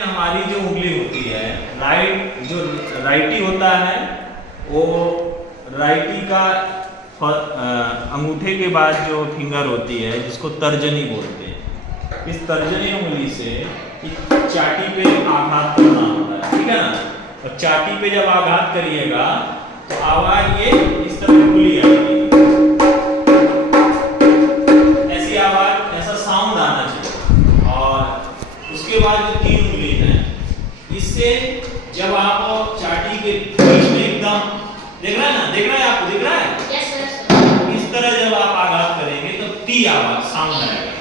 हमारी जो उंगली होती है राइटी होता है, वो राइटी का अंगूठे के बाद जो फिंगर होती है जिसको तर्जनी बोलते हैं, इस तर्जनी उंगली से चाटी पे आघात करना होता है, ठीक है ना। और चाटी पे जब आघात करिएगा तो आवाज ये इस तरह खुली आएगी, ऐसी आवाज, ऐसा साउंड आना चाहिए। और उसके बाद जो तीन उंगली है, इससे जब आप चाटी के बीच में एकदम देख रहा है ना, देख रहा है आपको, दिख रहा है? Yes sir. इस तरह जब आप आघात करेंगे तो ती आवाज साउंड आएगा।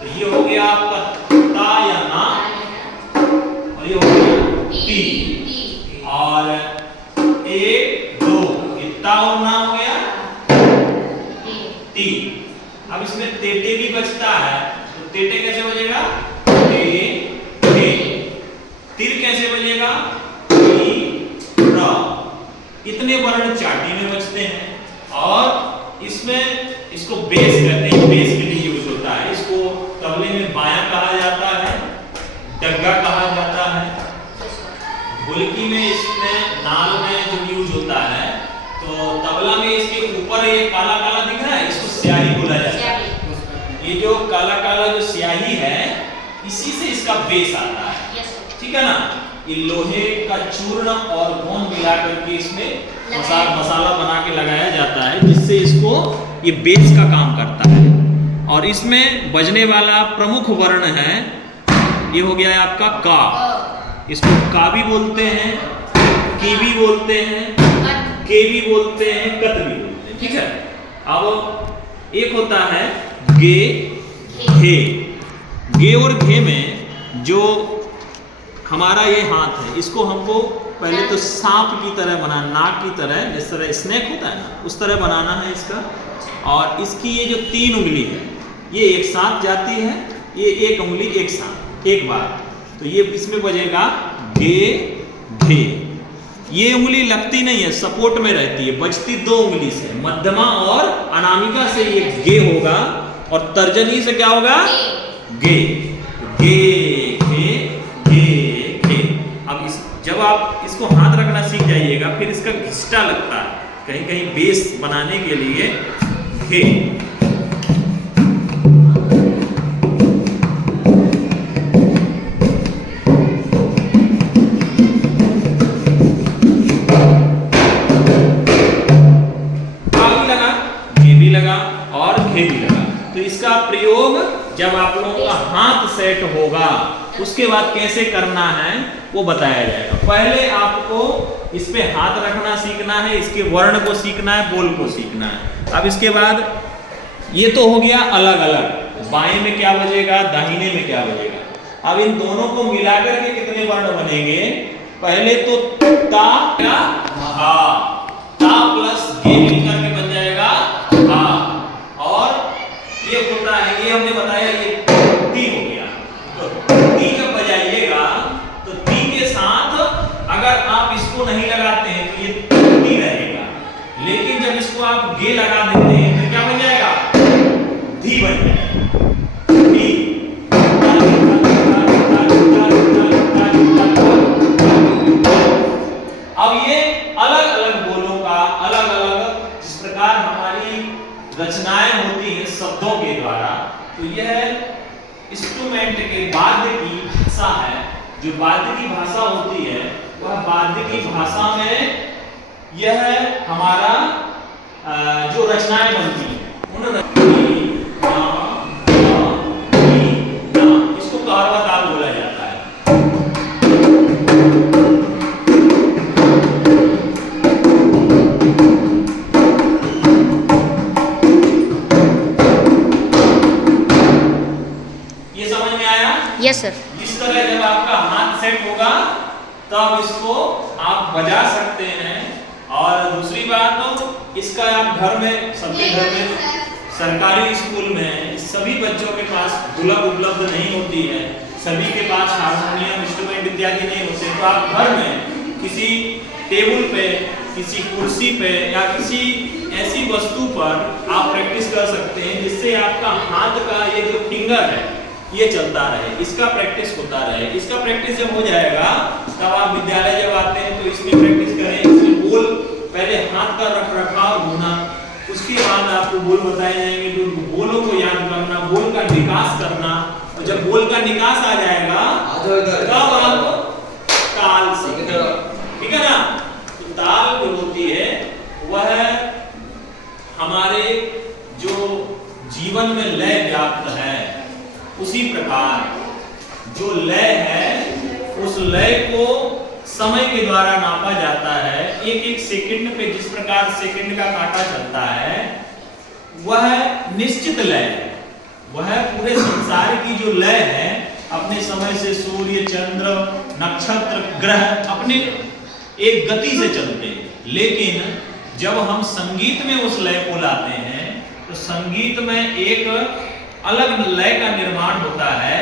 तो ये हो गया आपका ता या ना, और ये हो गया ती। और एक दो इतना और ना हो गया ती। अब इसमें तेटे भी बचता है, तो तेटे कैसे बजेगा? ते ते। तिर कैसे बजेगा? ती र। इतने वर्ण चाटी में बचते हैं। और इसमें इसको बेस कहते हैं, बेस के लिए यूज होता है। इसको तबले में बाया कहा जाता है, डग्गा कहा जाता है। ढोलकी में, इसमें नाल में जो यूज होता है, तो तबला में इसके ऊपर ये काला काला दिख रहा है, इसको स्याही बोला जाता है। ये जो काला काला जो स्याही है, इसी से इसका बेस आता है, ठीक है ना। ये लोहे का चूर्ण और गोंद मिला करके इसमें मसाला बना के लगाया जाता है, जिससे इसको ये बेस का काम करता है। और इसमें बजने वाला प्रमुख वर्ण है, ये हो गया है आपका का। इसको का भी बोलते हैं, की भी बोलते हैं, के भी बोलते हैं, कत भी बोलते हैं, ठीक है। अब एक होता है गे घे। गे और घे में जो हमारा ये हाथ है, इसको हमको पहले तो सांप की तरह बनाना, नाक की तरह, जिस तरह स्नेक होता है ना, उस तरह बनाना है इसका। और इसकी ये जो तीन उंगली है, ये एक साथ जाती है, ये एक उंगली एक साथ एक बार, तो ये इसमें बजेगा गे घे। ये उंगली लगती नहीं है, सपोर्ट में रहती है, बजती दो उंगली से, मध्यमा और अनामिका से ये गे होगा, और तर्जनी से क्या होगा? गे गे घे गे घे। अब जब आप इसको हाथ रखना सीख जाइएगा, फिर इसका घिस्टा लगता है कहीं कहीं बेस बनाने के लिए, घे। तो इसका प्रयोग जब आप लोगों का हाथ सेट होगा, उसके बाद कैसे करना है वो बताया जाएगा। पहले आपको इस पे हाथ रखना सीखना है, इसके वर्ण को सीखना है, बोल को सीखना है। अब इसके बाद ये तो हो गया अलग अलग, बाएं में क्या बजेगा, दाहिने में क्या बजेगा। अब इन दोनों को मिलाकर के कितने वर्ण बनेंगे? पहले तो ता हा, ता प्लस गे मिलकर के बन जाएगा हा। और ये होता है, ये हमने बताया, ये ती हो गया। तो ती जब बजाइएगा तो ती के साथ अगर आप इसको नहीं लगाते हैं तो ये ती रहेगा, लेकिन जब इसको आप गे लगा देते हैं तो क्या बन जाएगा? धी बन जाएगा। धी। अब ये अलग अलग बोलों का, अलग अलग जिस प्रकार हमारी रचनाएं होती हैं शब्दों के द्वारा, तो यह इंस्ट्रूमेंट के वाद्य की भाषा है। जो वाद्य की भाषा होती है, वह वाद्य की भाषा में यह हमारा जो रचनाएं बनती हैं, उन इसको कारवा ताल बोला जाता है। Yes sir. इस तरह जब आपका हाथ सेट होगा तब इसको आप बजा सकते हैं। और दूसरी बात, तो इसका आप घर में, सबके घर में, सरकारी स्कूल में सभी बच्चों के पास ढोलक उपलब्ध नहीं होती है, सभी के पास हारमोनियम इंस्ट्रूमेंट इत्यादि नहीं होते, तो आप घर में किसी टेबल पे, किसी कुर्सी पे या किसी ऐसी वस्तु पर आप प्रैक्टिस कर सकते हैं, जिससे आपका हाथ का ये जो फिंगर है, ये चलता रहे, इसका प्रैक्टिस होता रहे। इसका प्रैक्टिस जब हो जाएगा तब आप विद्यालय जब आते हैं तो इसकी प्रैक्टिस करें। इसमें बोल पहले हाथ का रख रखाव होना, उसके बाद आपको बोल बताए जाएंगे तो बोलों को याद करना, बोल का निकास करना, और जब बोल का निकास आ जाएगा तब आप ताल सीखेंगे। ठीक है ना? तो ताल जो होती है वह हमारे जो जीवन में लय व्याप्त है, उसी प्रकार जो लय है उस लय को समय के द्वारा नापा जाता है। एक एक सेकंड पे जिस प्रकार सेकंड का कांटा चलता है वह निश्चित लय है। वह पूरे संसार की जो लय है अपने समय से सूर्य चंद्र नक्षत्र ग्रह अपने एक गति से चलते हैं। लेकिन जब हम संगीत में उस लय को लाते हैं तो संगीत में एक अलग लय का निर्माण होता है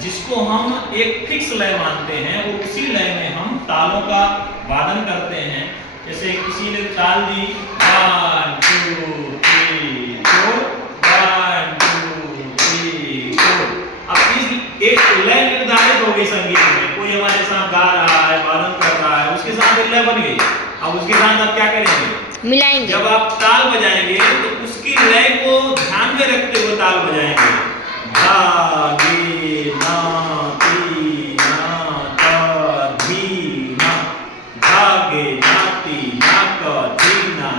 जिसको हम एक फिक्स लय मानते हैं। और उसी लय में हम तालों का वादन करते हैं। जैसे किसी ने ताल दी 1 2 3 4 1 2 3 4। अब इस एक लय निर्धारित हो गई संगीत में, कोई हमारे साथ गा रहा है वादन कर रहा है, उसके साथ एक लय बन गई। अब उसके साथ आप क्या करेंगे? मिलाएंगे। जब आप ताल बजाएंगे तो उसकी लय को ध्यान में रखते हुए ताल बजाएंगे। धा गे ना ती ना ता धी ना, धा गे ना ती ना का धी ना